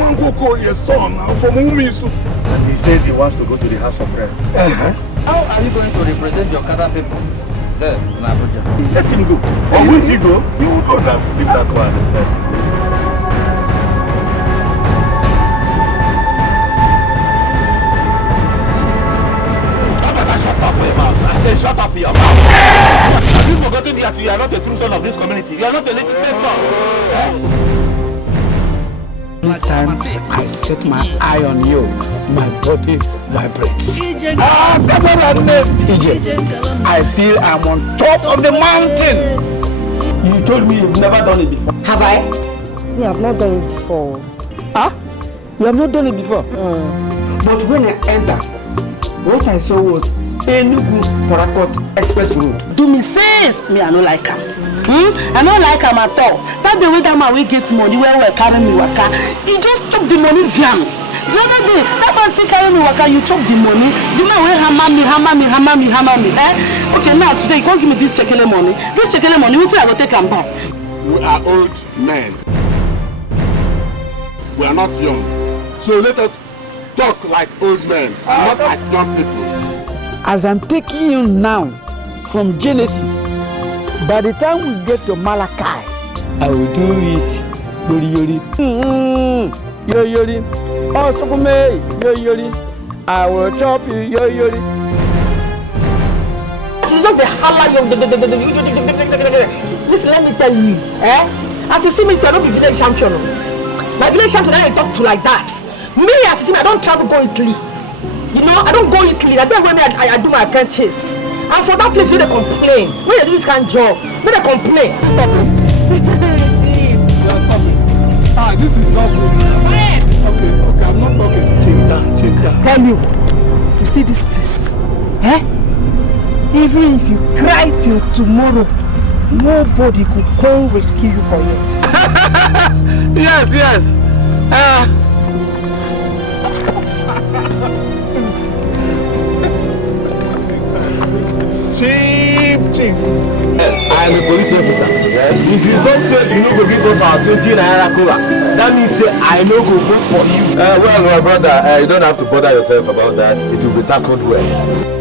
want to call your son from Umisu. And he says he wants to go to the House of Rep. How are you going to represent your Kada people there in Abuja? Let him go. Or will he go? He will go now. Leave that one. Shut up your mouth. Have you forgotten that you are not the true son of this community? You are not the legitimate son. Every time I set my eye on you, my body vibrates. EJ, I feel I'm on top of the mountain. You told me you've never done it before. Have I? Me, I've not done it before. Huh? You have not done it before? But when I entered, what I saw was Enugu Parakot Express Road. Do me sense? Me, I don't like him. I don't like him at all. That the way that man we get money where we carry me waka, he just chop the money jam. The other day, that man say carry me waka, you chop the money. The man will hammer me. Okay, now today you can't give me this chekele money. This chekele money, you think I go take him back? We are old men. We are not young. So let us talk like old men, not like young people. As I'm taking you now from Genesis, by the time we get to Malachi, I will do it. Yori. Yori. Oh, Sokume. Yori. I will chop you. Yori. She's just a holla. Listen, let me tell you. As you see me, I don't be village champion. My village champion, I talk to like that. Me, as you see me, I don't travel go Italy. You know, I don't go Italy. That's where I do my apprentice. And for that place where they complain, when they do this kind of job, when they complain. Stop it. Stop it. This is not good. Okay, I'm not talking. Check down. Tell you see this place, even if you cry till tomorrow, nobody could come rescue you for you. Yes. Chief. I am a police officer. If you don't say you no go give us our 20 naira cola, that means say I no go vote for you. Well, my brother, you don't have to bother yourself about that. It will be tackled well.